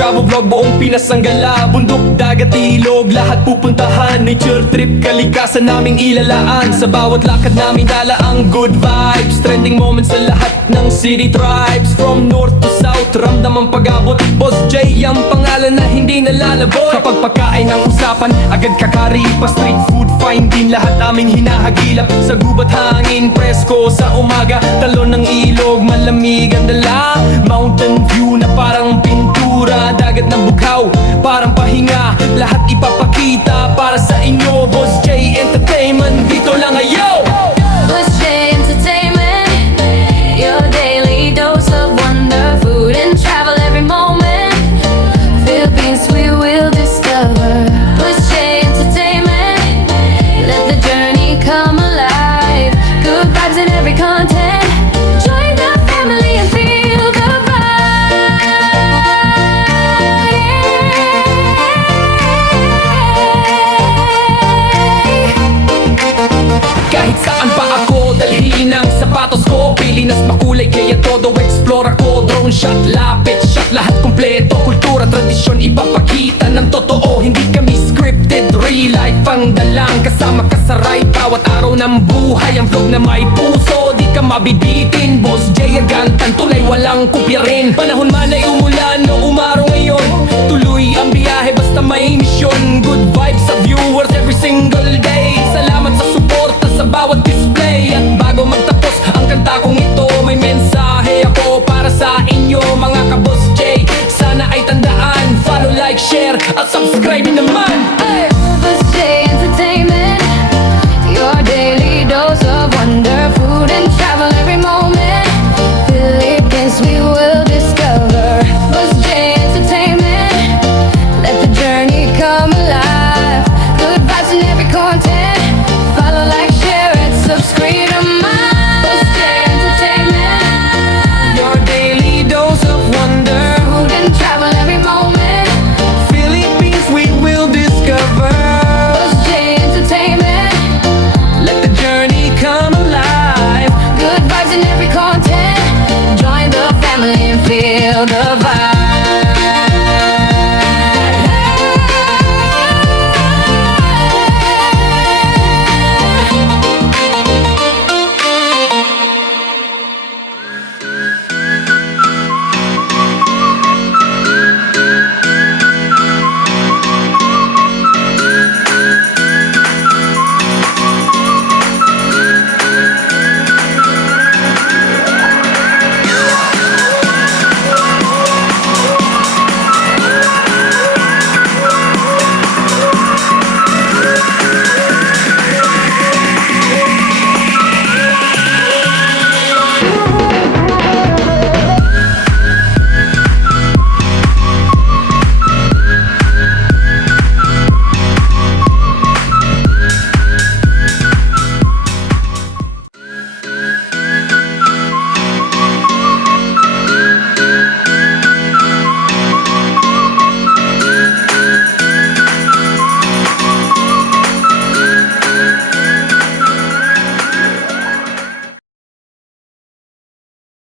Travel vlog, buong Pinas ang gala. Bundok, dagat, ilog, lahat pupuntahan. Nature trip, kalikasan naming ilalaan. Sa bawat lakad namin dala ang good vibes. Trending moments sa lahat ng city tribes. From north to south, ramdam ang pag-abot. Boss J ang pangalan na hindi nalalabot. Kapag pagkain ang usapan, agad kakaripa. Street food, fine din, lahat aming hinahagilap. Sa gubat hangin, presko sa umaga. Talon ng ilog, malamig ang dala. Mountain view na parang pintura. Dagat ng bughaw, parang pahinga. Lahat ipapakita para sa inyo. Boss J Entertainment, dito lang ayo! Boss J Entertainment, your daily dose of wonder, food and travel every moment. Philippines we will discover. Boss J Entertainment, let the journey come alive. Good vibes in every content. Join the family and feel the vibe. Kahit saan pa ako dalhin ang sapatos ko. Pilinas makulay kaya todo explore ako. Drone shot, lapit shot, lahat kumpleto. Kultura, tradisyon, ipapakita ng totoo. Hindi kami scripted, real life ang dalang. Kasama ka sa ride, bawat araw ng buhay. Ang vlog na may puso, di ka mabibitin. Boss J Agantan, tulay walang kupya rin. Panahon man ay umulan o umaraw ngayon, tuloy ang biyahe basta may misyon. Good vibes sa viewers every single day.